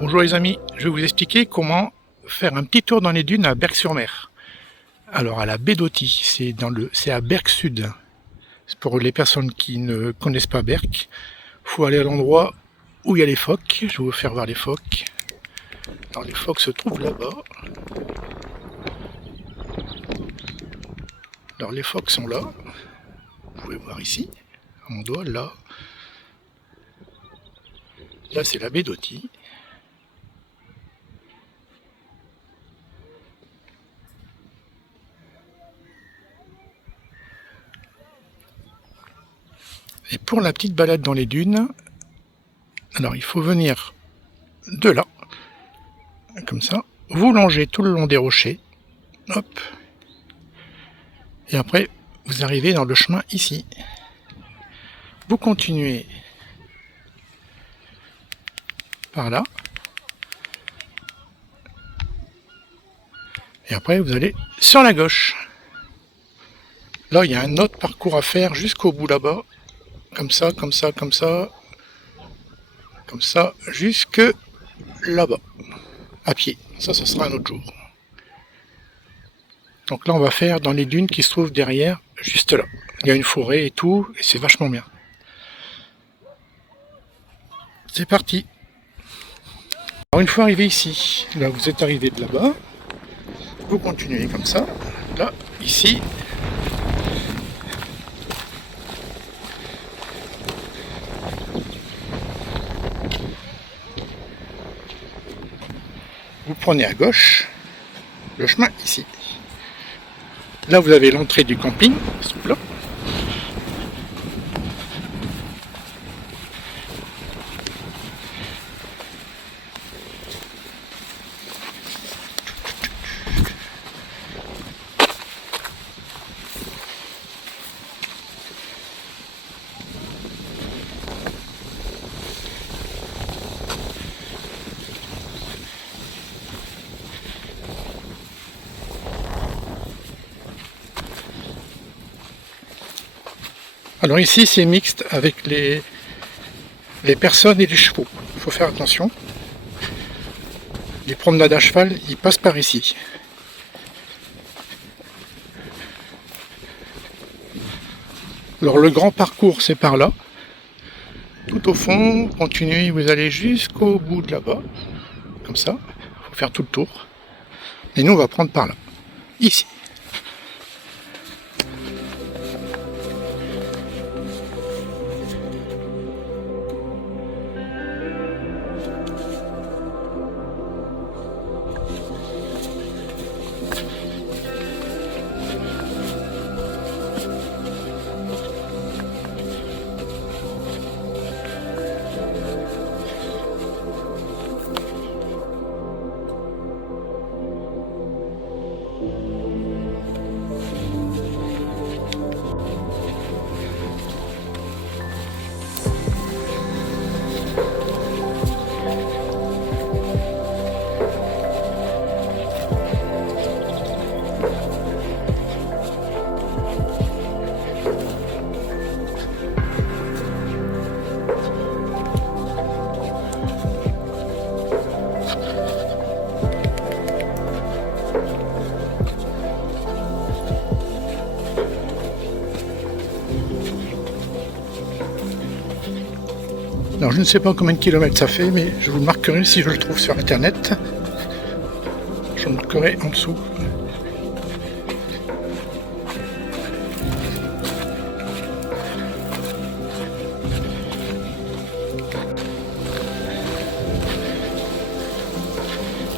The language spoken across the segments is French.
Bonjour les amis, je vais vous expliquer comment faire un petit tour dans les dunes à Berck-sur-Mer. Alors à la baie d'Authie, c'est à Berck Sud. C'est pour les personnes qui ne connaissent pas Berck. Il faut aller à l'endroit où il y a les phoques. Je vais vous faire voir les phoques. Alors les phoques se trouvent là-bas. Alors les phoques sont là. Vous pouvez voir ici, à mon doigt, là. Là c'est la baie d'Authie. Et pour la petite balade dans les dunes, alors il faut venir de là, comme ça, vous longez tout le long des rochers, hop, et après vous arrivez dans le chemin ici. Vous continuez par là, et après vous allez sur la gauche. Là il y a un autre parcours à faire jusqu'au bout là-bas, comme ça, comme ça, comme ça, comme ça, jusque là-bas, à pied. Ça sera un autre jour. Donc là, on va faire dans les dunes qui se trouvent derrière, juste là. Il y a une forêt et tout, et c'est vachement bien. C'est parti. Alors une fois arrivé ici, là vous êtes arrivé de là-bas, vous continuez comme ça, là, ici. Vous prenez à gauche le chemin ici. Là, vous avez l'entrée du camping, là. Alors ici c'est mixte avec les personnes et les chevaux. Il faut faire attention. Les promenades à cheval, ils passent par ici. Alors le grand parcours c'est par là. Tout au fond, continuez, vous allez jusqu'au bout de là-bas. Comme ça. Il faut faire tout le tour. Et nous on va prendre par là. Ici. Alors je ne sais pas combien de kilomètres ça fait, mais je vous le marquerai si je le trouve sur internet. Je le marquerai en dessous.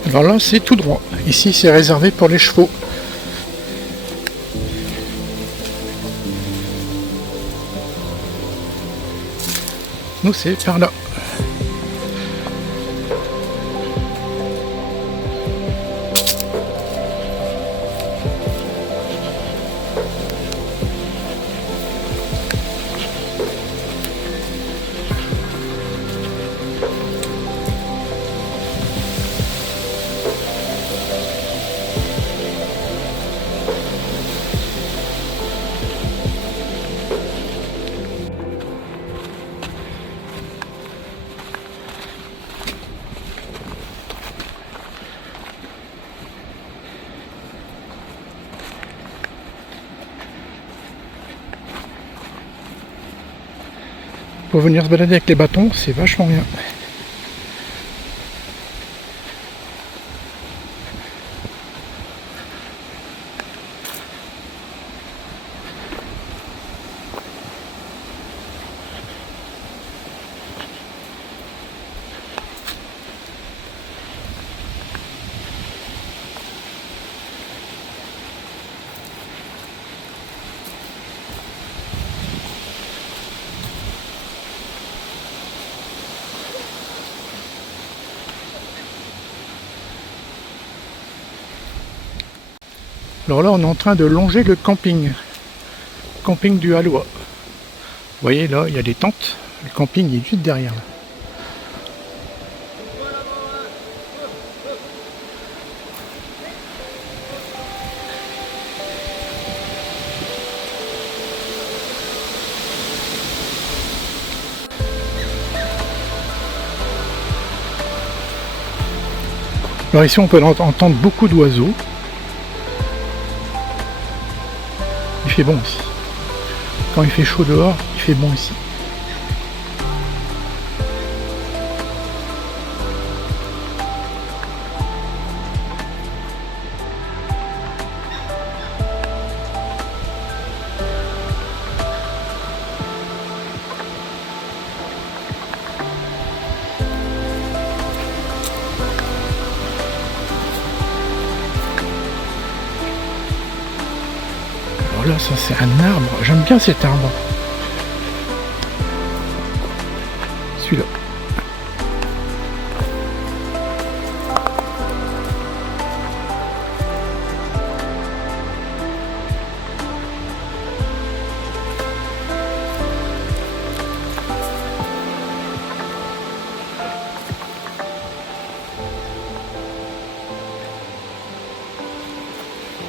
Alors là c'est tout droit. Ici c'est réservé pour les chevaux. Nous c'est par là. Pour venir se balader avec les bâtons, c'est vachement bien. Alors là, on est en train de longer le camping du Hallois. Vous voyez là, il y a des tentes. Le camping est juste derrière. Alors ici, on peut entendre beaucoup d'oiseaux. Il fait bon ici. Quand il fait chaud dehors, il fait bon ici. Alors là, ça c'est un arbre. J'aime bien cet arbre. Celui-là.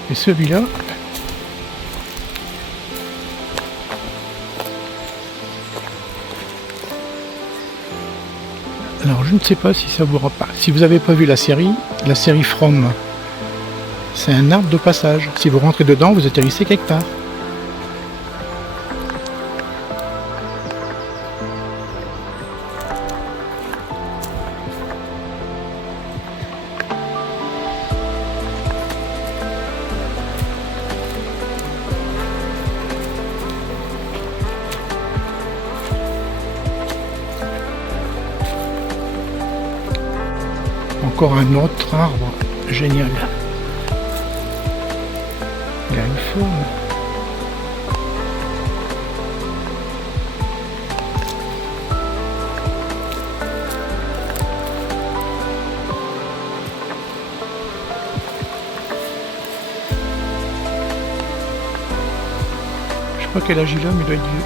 Et celui-là, alors je ne sais pas si ça vous pas. Si vous n'avez pas vu la série From, c'est un arbre de passage. Si vous rentrez dedans, vous atterrissez quelque part. Encore un autre arbre, génial. Il a une forme. Je sais pas quel âge il a, mais il doit être vieux.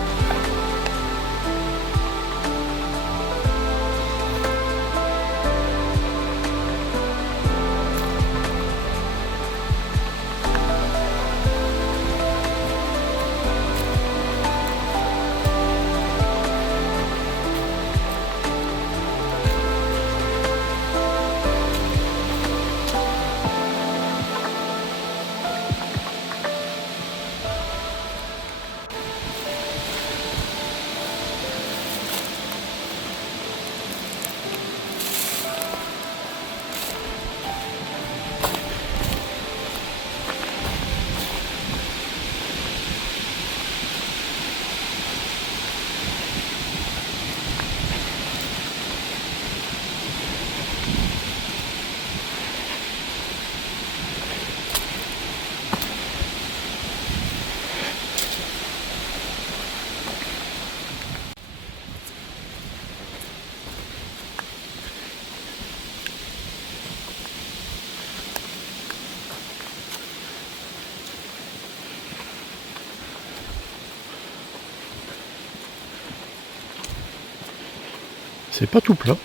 C'est pas tout plat,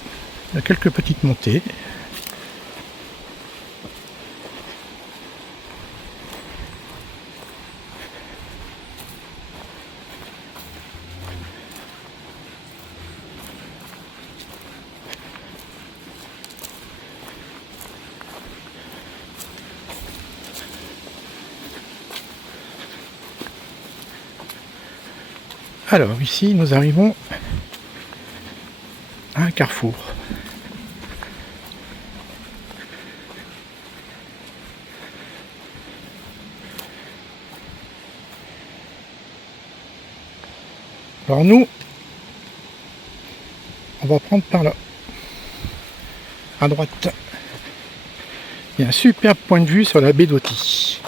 il y a quelques petites montées. Alors ici nous arrivons un carrefour. Alors nous, on va prendre par là, à droite. Il y a un super point de vue sur la baie d'Authie.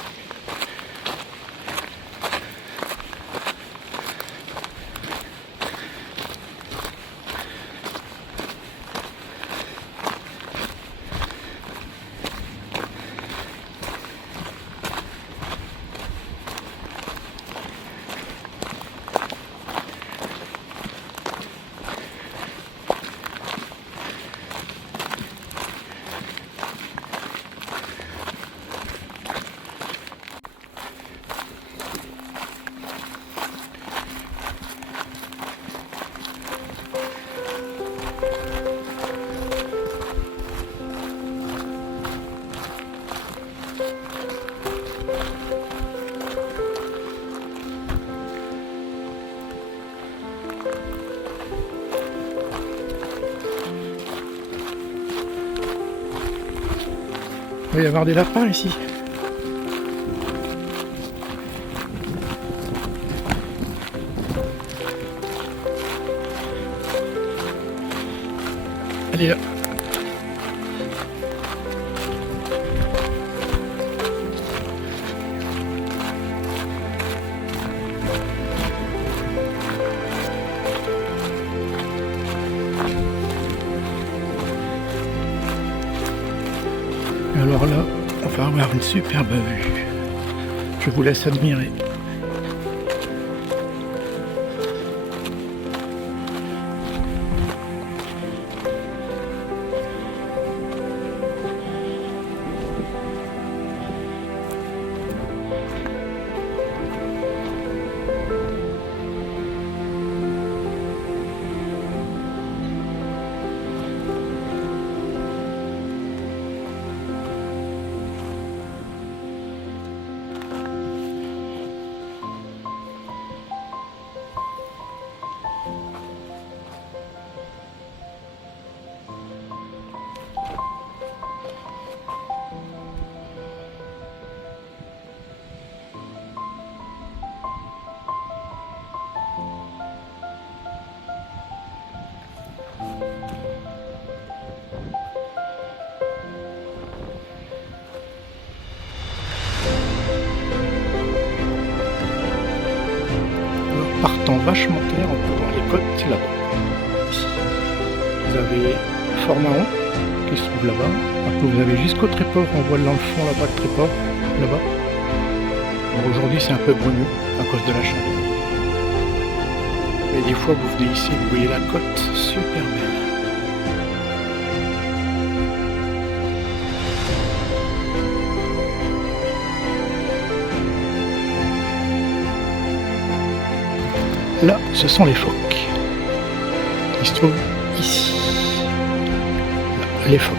Il va y avoir des lapins ici. Allez là. Alors là, on va avoir une superbe vue. Je vous laisse admirer. Partant vachement clair, on peut voir les côtes, c'est là-bas. Ici. Vous avez Fort-Mahon qui se trouve là-bas. Après vous avez jusqu'au Tréport, on voit dans le fond là-bas le Tréport, là-bas. Aujourd'hui c'est un peu brunu à cause de la chaleur. Mais des fois vous venez ici, vous voyez la côte super belle. Là, ce sont les phoques. Ils se trouvent ici. Là, les phoques.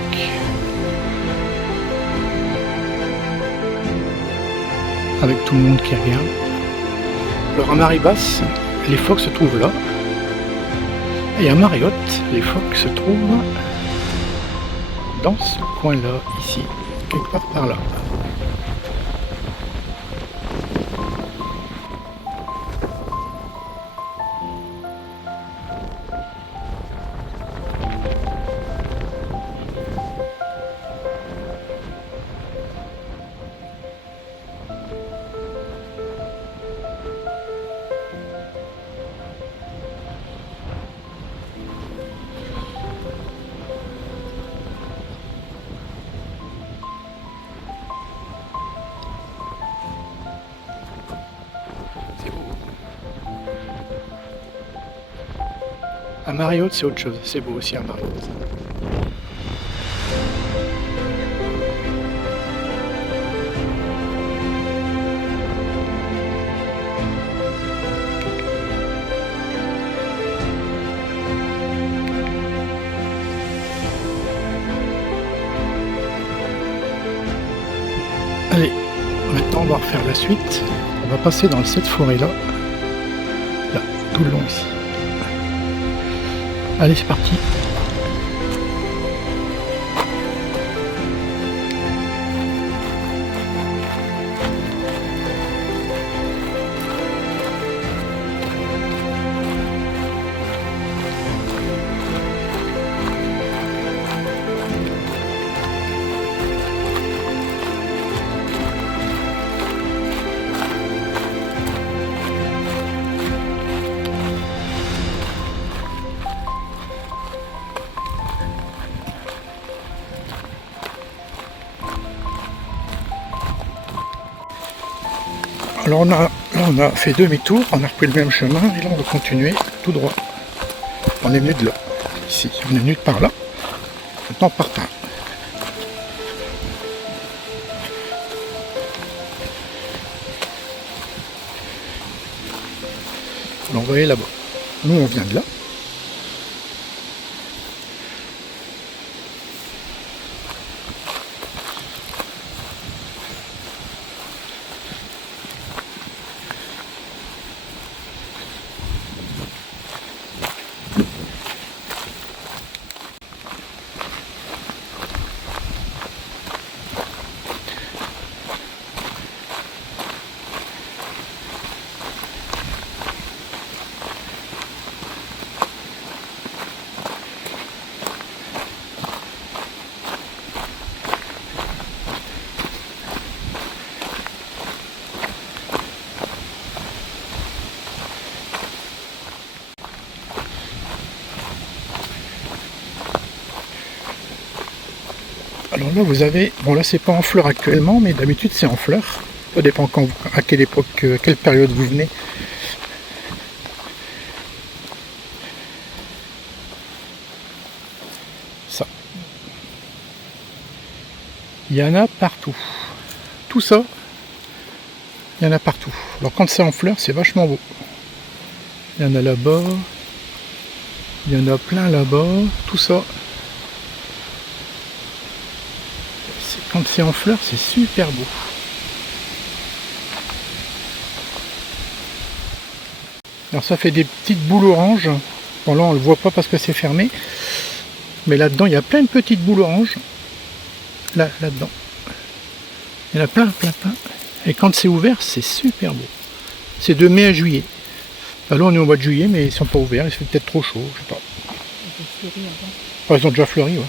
Avec tout le monde qui regarde. Alors à marée basse, les phoques se trouvent là. Et à marée haute, les phoques se trouvent dans ce coin-là, ici, quelque part par là. À marée haute, c'est autre chose. C'est beau aussi à marée haute. Allez, maintenant on va refaire la suite. On va passer dans cette forêt-là. Là, tout le long ici. Allez, c'est parti. Alors là, on a fait demi-tour, on a repris le même chemin et là on va continuer tout droit. On est venu de là, ici, on est venu de par là, maintenant on part par là. Alors on va aller là-bas. Nous on vient de là. Alors là vous avez, bon là c'est pas en fleurs actuellement, mais d'habitude c'est en fleurs. Ça dépend à quelle époque, quelle période vous venez. Ça. Il y en a partout. Tout ça, il y en a partout. Alors quand c'est en fleurs, c'est vachement beau. Il y en a là-bas. Il y en a plein là-bas. Tout ça. Quand c'est en fleurs, c'est super beau. Alors ça fait des petites boules oranges. Bon là on le voit pas parce que c'est fermé. Mais là-dedans il y a plein de petites boules oranges. Là-dedans. Il y en a plein. Et quand c'est ouvert, c'est super beau. C'est de mai à juillet. Enfin, là on est au mois de juillet, mais ils sont pas ouverts. Il fait peut-être trop chaud, je sais pas. Ils ont déjà fleuri, ouais.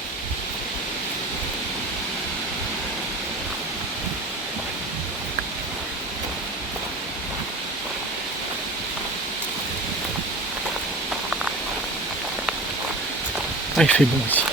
Ah, il fait bon ici.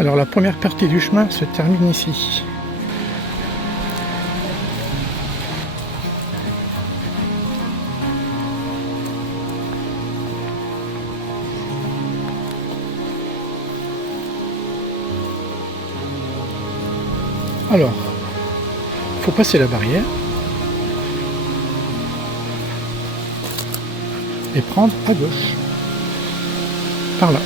Alors la première partie du chemin se termine ici. Alors, il faut passer la barrière et prendre à gauche, par là.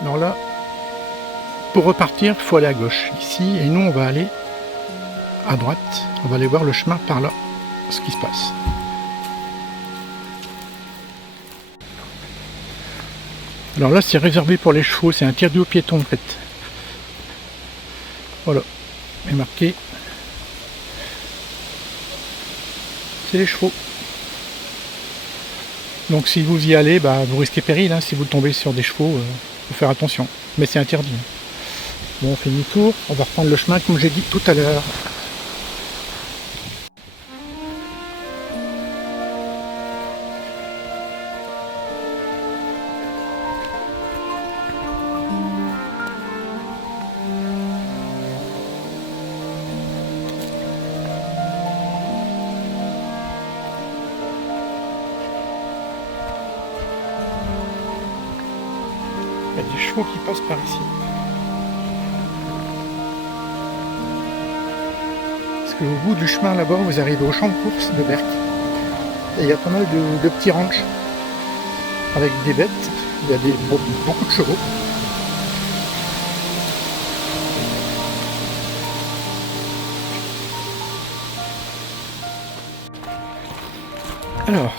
Alors là, pour repartir, il faut aller à gauche, ici, et nous on va aller à droite, on va aller voir le chemin par là, ce qui se passe. Alors là c'est réservé pour les chevaux, c'est interdit aux piétons en fait. Voilà, est marqué. C'est les chevaux. Donc si vous y allez, bah, vous risquez péril, hein, si vous tombez sur des chevaux, faut faire attention. Mais c'est interdit. Bon, on fait demi-tour, on va reprendre le chemin comme j'ai dit tout à l'heure. Il y a des chevaux qui passent par ici. Parce qu'au bout du chemin là-bas, vous arrivez au champ de course de Berck. Et il y a pas mal de petits ranchs avec des bêtes. Il y a beaucoup de chevaux. Alors,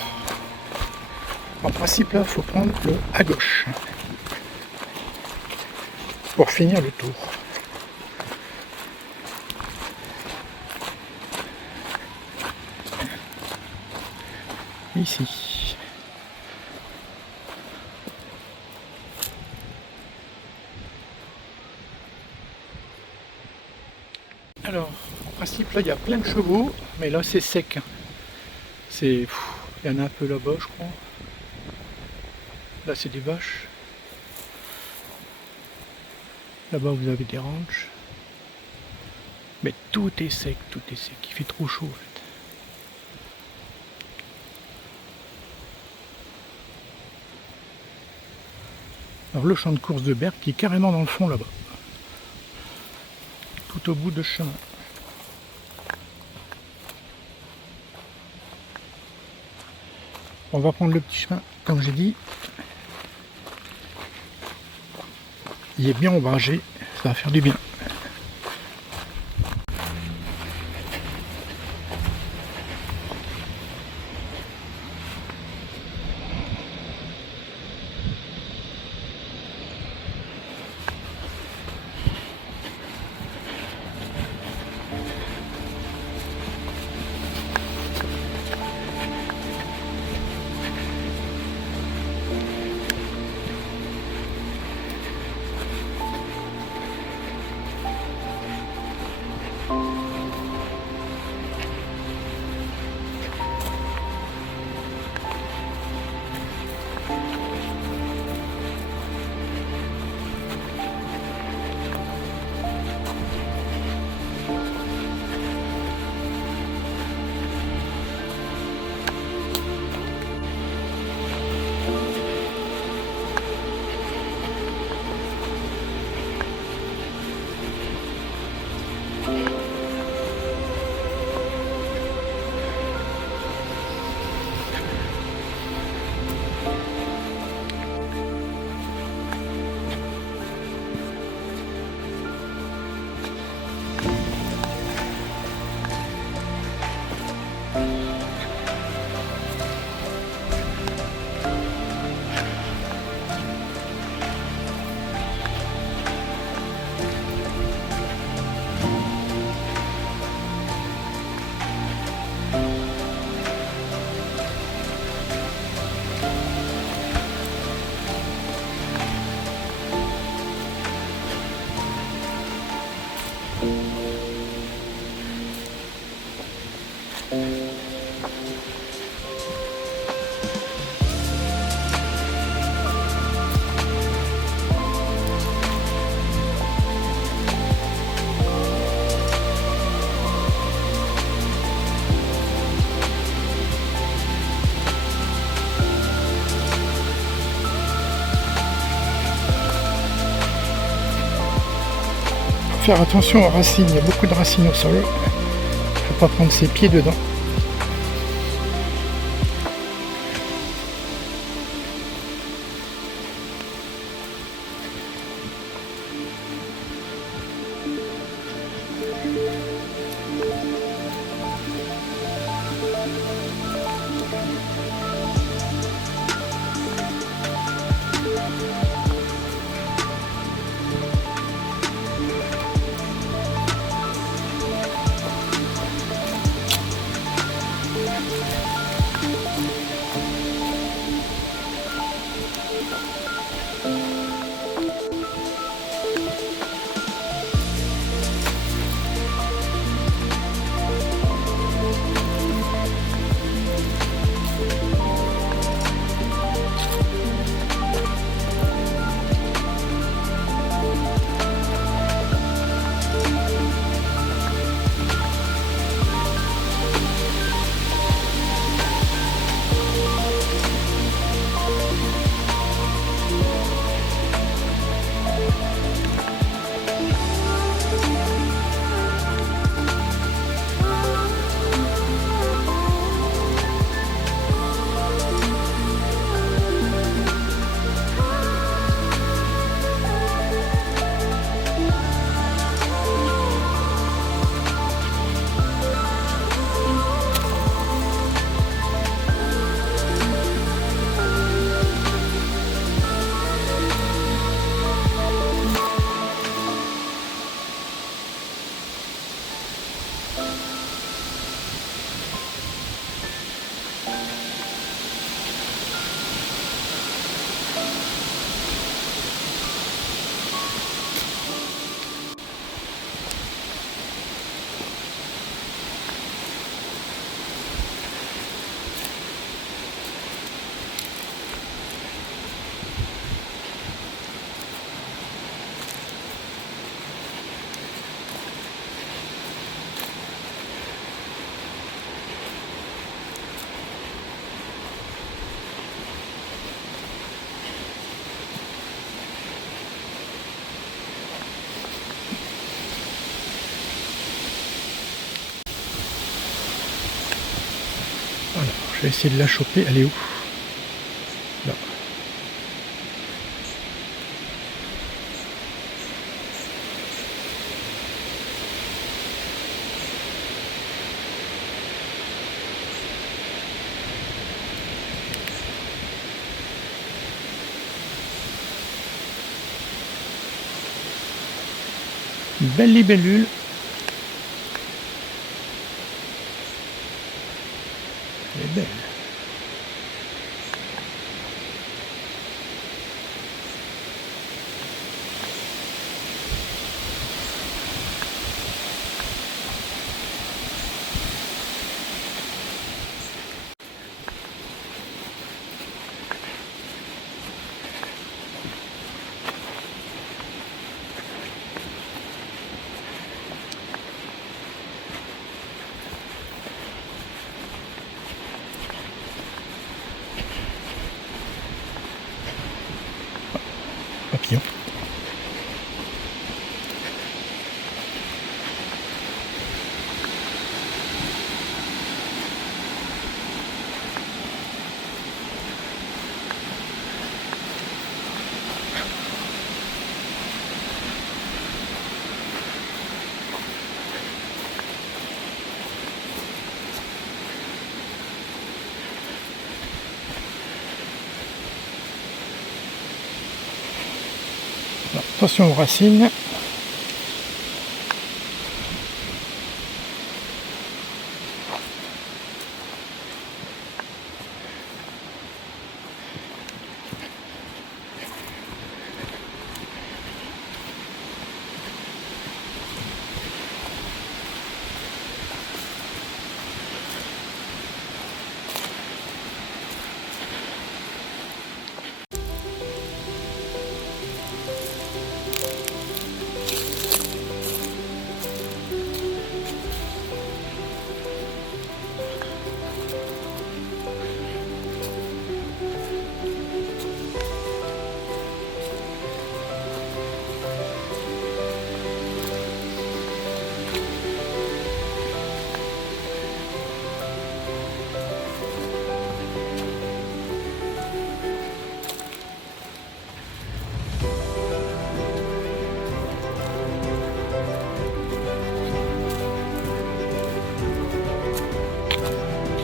en principe là, il faut prendre le à gauche pour finir le tour. Ici. Alors, en principe là, il y a plein de chevaux, mais là c'est sec. Il y en a un peu là-bas, je crois. Là c'est des vaches. Là-bas vous avez des ranchs. Mais tout est sec, tout est sec. Il fait trop chaud en fait. Alors le champ de course de Berck qui est carrément dans le fond là-bas. Tout au bout de ce chemin. On va prendre le petit chemin, comme j'ai dit. Il est bien ombragé, ça va faire du bien. Faire attention aux racines, il y a beaucoup de racines au sol. Il ne faut pas prendre ses pieds dedans. Je vais essayer de la choper. Elle est où? Là. Une belle libellule. Elle est belle. Papillon. Alors, attention aux racines.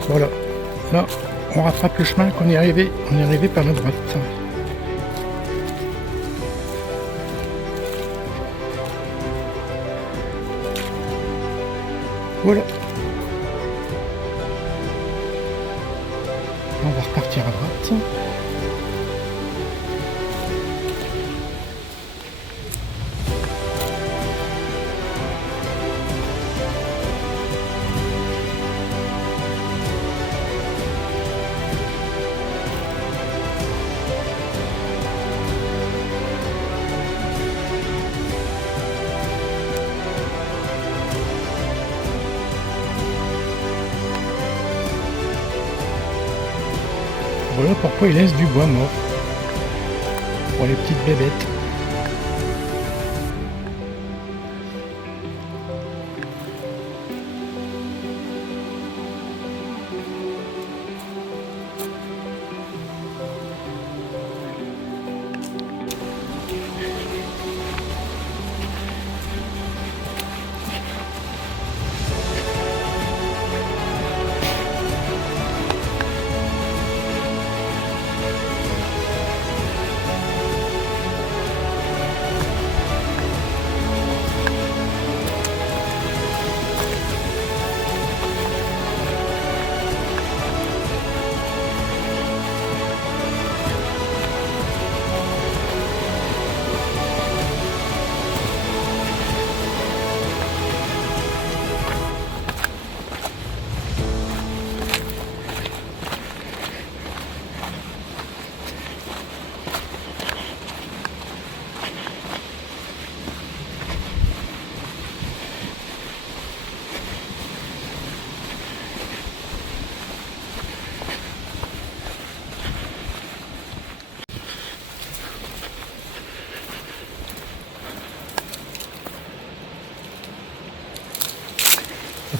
Voilà, là on rattrape le chemin qu'on est arrivé, on est arrivé par la droite. Voilà. On va repartir à droite. Voilà pourquoi il laisse du bois mort pour les petites bébêtes.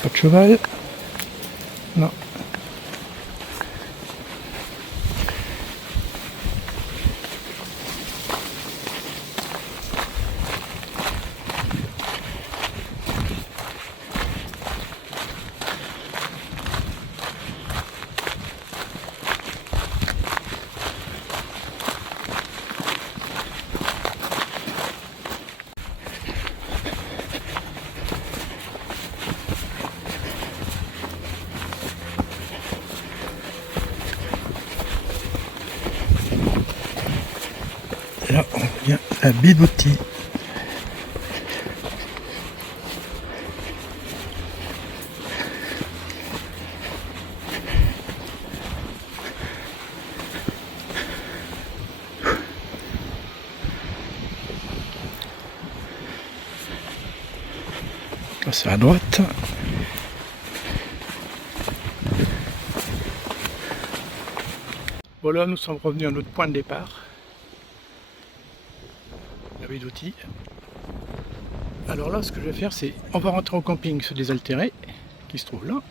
Pas de cheval. Non. Là, on vient à baie d'Auty. Là, c'est à droite. Voilà, nous sommes revenus à notre point de départ. La baie d'Auty. Alors là, ce que je vais faire, c'est on va rentrer au camping se désaltérer, qui se trouve là.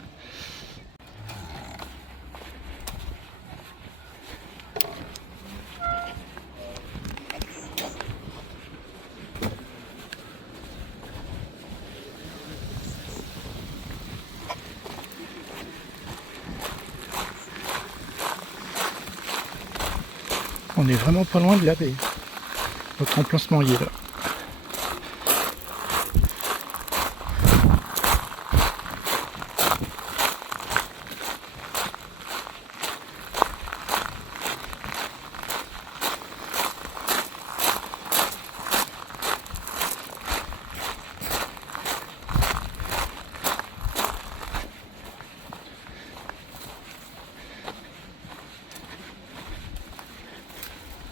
On est vraiment pas loin de la baie. Notre emplacement y est là.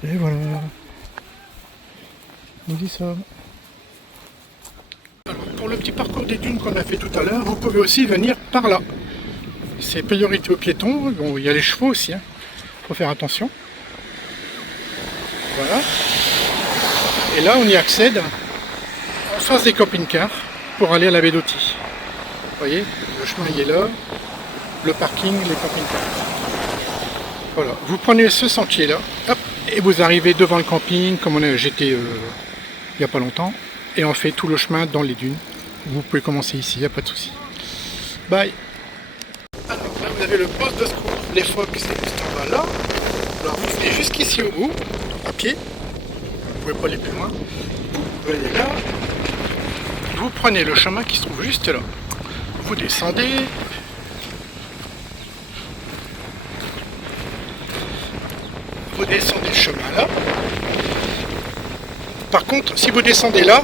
Et voilà. On dit ça. Alors, pour le petit parcours des dunes qu'on a fait tout à l'heure, vous pouvez aussi venir par là. C'est priorité aux piétons. Bon, il y a les chevaux aussi. Faut faire attention. Voilà. Et là, on y accède en face des camping-cars pour aller à la baie d'Auty. Vous voyez, le chemin il est là. Le parking, les camping-cars. Voilà. Vous prenez ce sentier-là. Hop. Et vous arrivez devant le camping, comme j'étais il n'y a pas longtemps, et on fait tout le chemin dans les dunes. Vous pouvez commencer ici, il n'y a pas de souci. Bye. Alors là, vous avez le poste de secours. Les phoques, c'est juste en bas là. Alors vous venez jusqu'ici au bout, à pied. Vous pouvez pas aller plus loin. Vous allez là. Vous prenez le chemin qui se trouve juste là. Vous descendez. Vous descendez le chemin là. Par contre, si vous descendez là,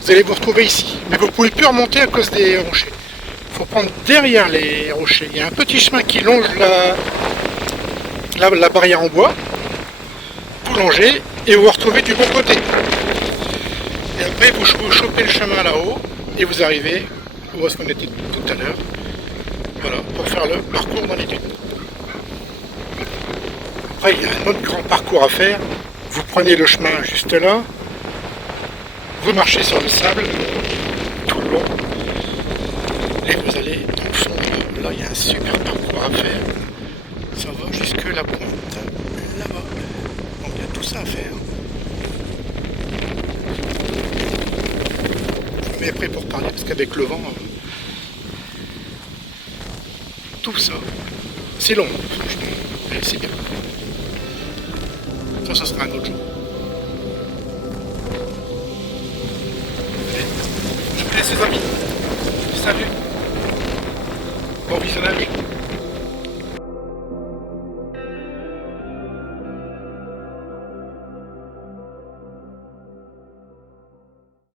vous allez vous retrouver ici. Mais vous ne pouvez plus remonter à cause des rochers. Il faut prendre derrière les rochers. Il y a un petit chemin qui longe la barrière en bois. Vous longez et vous vous retrouvez du bon côté. Et après, vous chopez le chemin là-haut et vous arrivez où est-ce qu'on était tout à l'heure. Voilà, pour faire le parcours dans les dunes. Après, il y a un autre grand parcours à faire. Vous prenez le chemin juste là. Vous marchez sur le sable tout le long. Et vous allez dans le fond. Là, il y a un super parcours à faire. Ça va jusque la pointe là-bas. Donc, il y a tout ça à faire. Je me mets prêt pour parler parce qu'avec le vent, tout ça, c'est long, franchement. Mais c'est bien. Ça sera un autre jour. Allez, je vous laisse les amis. Salut. Bon visionnage.